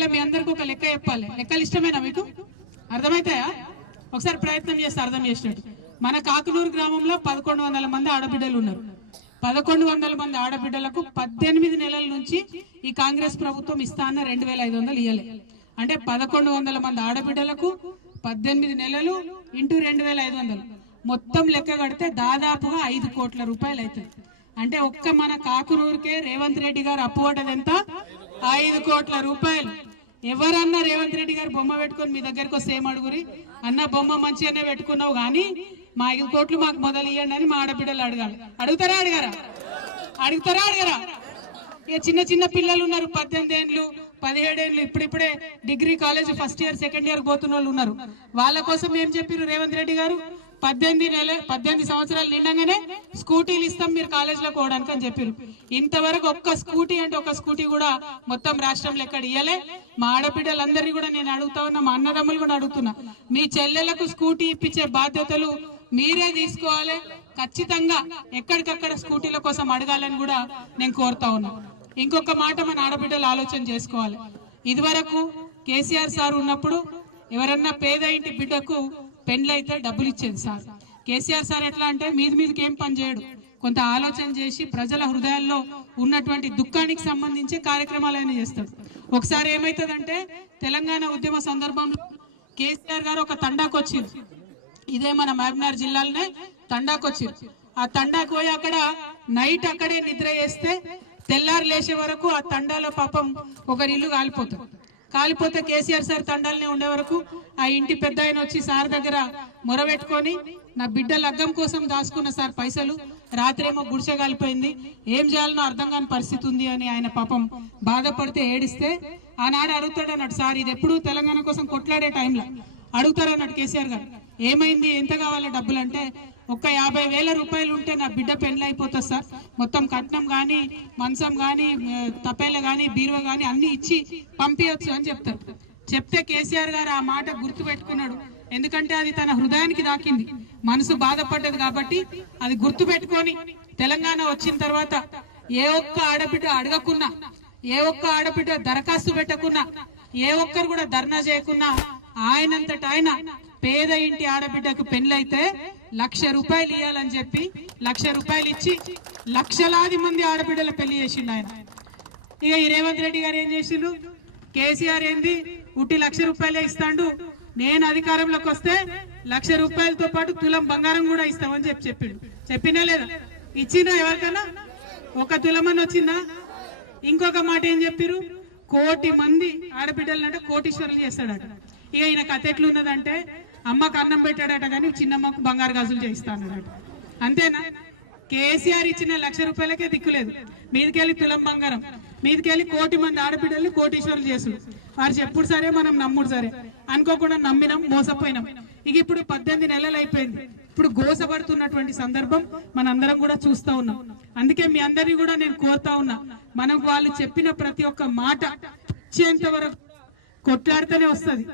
ఇవాళ మీ అందరికి ఒక లెక్క చెప్పాలి. లెక్కలు ఇష్టమేనా మీకు? అర్థమవుతాయా ఒకసారి ప్రయత్నం చేస్తే అర్థం చేసినట్టు. మన కాకునూరు గ్రామంలో పదకొండు వందల మంది ఆడబిడ్డలు ఉన్నారు. పదకొండు వందల మంది ఆడబిడ్డలకు పద్దెనిమిది నెలల నుంచి ఈ కాంగ్రెస్ ప్రభుత్వం ఇస్తా అన్న రెండు వేల ఐదు వందలు ఇయ్యలే. అంటే పదకొండు వందల మంది ఆడబిడ్డలకు పద్దెనిమిది నెలలు ఇంటూ రెండు వేల ఐదు వందలు. మొత్తం లెక్క కడితే దాదాపుగా ఐదు కోట్ల రూపాయలు అవుతుంది అంటే ఒక్క మన కాకునూరుకే రేవంత్ రెడ్డి గారు అప్పు పడ్డది ఎంత? ఐదు కోట్ల రూపాయలు. ఎవరన్నా రేవంత్ రెడ్డి గారు బొమ్మ పెట్టుకొని మీ దగ్గరకు వస్తే ఏమడుగురి అడుగురి? అన్న బొమ్మ మంచిగానే పెట్టుకున్నావు కానీ మా ఐదు కోట్లు మాకు మొదలు ఇవ్వండి అని మా ఆడబిడ్డలు అడగాలి. అడుగుతారా అడగారా? అడుగుతారా అడగరా? ఇక చిన్న చిన్న పిల్లలు ఉన్నారు పద్దెనిమిది ఏళ్ళు పదిహేడేళ్ళు ఇప్పుడిప్పుడే degree college first year second year పోతున్న వాళ్ళు ఉన్నారు. వాళ్ళ కోసం ఏం చెప్పారు రేవంత్ రెడ్డి గారు? పద్దెనిమిది నెల పద్దెనిమిది సంవత్సరాలు నిండగానే స్కూటీలు ఇస్తాం మీరు కాలేజీలో పోవడానికి అని చెప్పారు ఇంతవరకు ఒక్క స్కూటీ అంటే ఒక స్కూటీ కూడా మొత్తం రాష్ట్రంలో ఎక్కడ ఇయ్యలే. మా ఆడబిడ్డలందరినీ కూడా నేను అడుగుతా ఉన్నా మా అన్నదమ్ములు కూడా అడుగుతున్నా. మీ చెల్లెలకు స్కూటీ ఇప్పించే బాధ్యతలు మీరే తీసుకోవాలి. ఖచ్చితంగా ఎక్కడికక్కడ స్కూటీల కోసం అడగాలని కూడా నేను కోరుతా ఉన్నా. ఇంకొక మాట మన ఆడబిడ్డలు ఆలోచన చేసుకోవాలి. ఇదివరకు కేసీఆర్ సార్ ఉన్నప్పుడు ఎవరన్నా పేద ఇంటి బిడ్డకు పెండ్లైతే డబ్బులు ఇచ్చేది సార్. కేసీఆర్ సార్ ఎట్లా అంటే మీది మీదకి ఏం పని చేయడు. కొంత ఆలోచన చేసి ప్రజల హృదయాల్లో ఉన్నటువంటి దుఃఖానికి సంబంధించి కార్యక్రమాలైనా చేస్తాడు. ఒకసారి ఏమవుతుందంటే తెలంగాణ ఉద్యమ సందర్భంలో కేసీఆర్ గారు ఒక తండాకు వచ్చింది ఇదే మన మహబూబ్నగర్ జిల్లాలోనే తండాకు వచ్చింది ఆ తండాకు పోయి అక్కడ నైట్ అక్కడే నిద్ర చేస్తే తెల్లారు లేచే వరకు ఆ తండాలో పాపం ఒకరి ఇల్లు కాలిపోతుంది. కాలిపోతే కేసీఆర్ సార్ తండాలనే ఉండే వరకు ఆ ఇంటి పెద్ద ఆయన వచ్చి సార్ దగ్గర మొరబెట్టుకొని నా బిడ్డ లగ్గం కోసం దాచుకున్న సార్ పైసలు రాత్రేమో గుడిసె కాలిపోయింది. ఏం చేయాలనో అర్థం కాని పరిస్థితి ఉంది అని ఆయన పాపం బాధపడితే ఏడిస్తే ఆనాడు అడుగుతాడు అన్నాడు సార్ ఇది ఎప్పుడు తెలంగాణ కోసం కొట్లాడే టైంలో. అడుగుతారు అన్నాడు కేసీఆర్ గారు. ఏమైంది? ఎంత కావాలి డబ్బులు అంటే ఒక్క యాభై వేల రూపాయలు ఉంటే నా బిడ్డ పెళ్ళి అయిపోతుంది సార్. మొత్తం కట్నం కానీ మంచం కానీ తపేల కానీ బీరువ కానీ అన్ని ఇచ్చి పంపించచ్చు అని చెప్తారు. చెప్తే కేసీఆర్ గారు ఆ మాట గుర్తు పెట్టుకున్నాడు ఎందుకంటే అది తన హృదయానికి దాకింది. మనసు బాధపడ్డది కాబట్టి అది గుర్తు పెట్టుకొని తెలంగాణ వచ్చిన తర్వాత ఏ ఒక్క ఆడబిడ్డ అడగకున్నా ఏ ఒక్క ఆడబిడ్డ దరఖాస్తు పెట్టకున్నా ఏ ఒక్కరు కూడా ధర్నా చేయకున్నా ఆయనంతట ఆయన పేద ఇంటి ఆడబిడ్డకు పెళ్ళైతే లక్ష రూపాయలు ఇవ్వాలని చెప్పి లక్ష రూపాయలు ఇచ్చి లక్షలాది మంది ఆడబిడ్డలు పెళ్ళి చేసిండు ఆయన. ఇక ఈ రేవంత్ రెడ్డి గారు ఏం చేసిండు? కేసీఆర్ ఏంది? ఉట్టి లక్ష రూపాయలే ఇస్తాడు. నేను అధికారంలోకి వస్తే లక్ష రూపాయలతో పాటు తులం బంగారం కూడా ఇస్తామని చెప్పి చెప్పిండు. చెప్పినా లేదా? ఇచ్చినా ఎవరికైనా ఒక తులమని వచ్చిందా? ఇంకొక మాట ఏం చెప్పిరు? కోటి మంది ఆడబిడ్డలు అంటే కోటీశ్వరులు చేస్తాడట. ఇక ఈయన కథ ఎట్లున్నదంటే అమ్మకు అన్నం పెట్టాడట కానీ చిన్నమ్మకు బంగారు గాజులు చేయిస్తాడట అంతేనా? కేసీఆర్ ఇచ్చిన లక్ష రూపాయలకే దిక్కులేదు మీదికెళ్ళి తులం బంగారం మీదికెళ్ళి కోటి మంది ఆడబిడ్డల్ని కోటీశ్వరులు చేసుడు వారు చెప్పుడు సరే మనం నమ్ముడు సరే. అనుకోకుండా నమ్మినాం మోసపోయినాం. ఇక ఇప్పుడు పద్దెనిమిది నెలలు అయిపోయింది. ఇప్పుడు గోసపడుతున్నటువంటి సందర్భం మనందరం కూడా చూస్తూ ఉన్నాం. అందుకే మీ అందరినీ కూడా నేను కోరుతా ఉన్నా మనకు వాళ్ళు చెప్పిన ప్రతి ఒక్క మాట ఇచ్చేంత వరకు కొట్లాడితేనే వస్తుంది.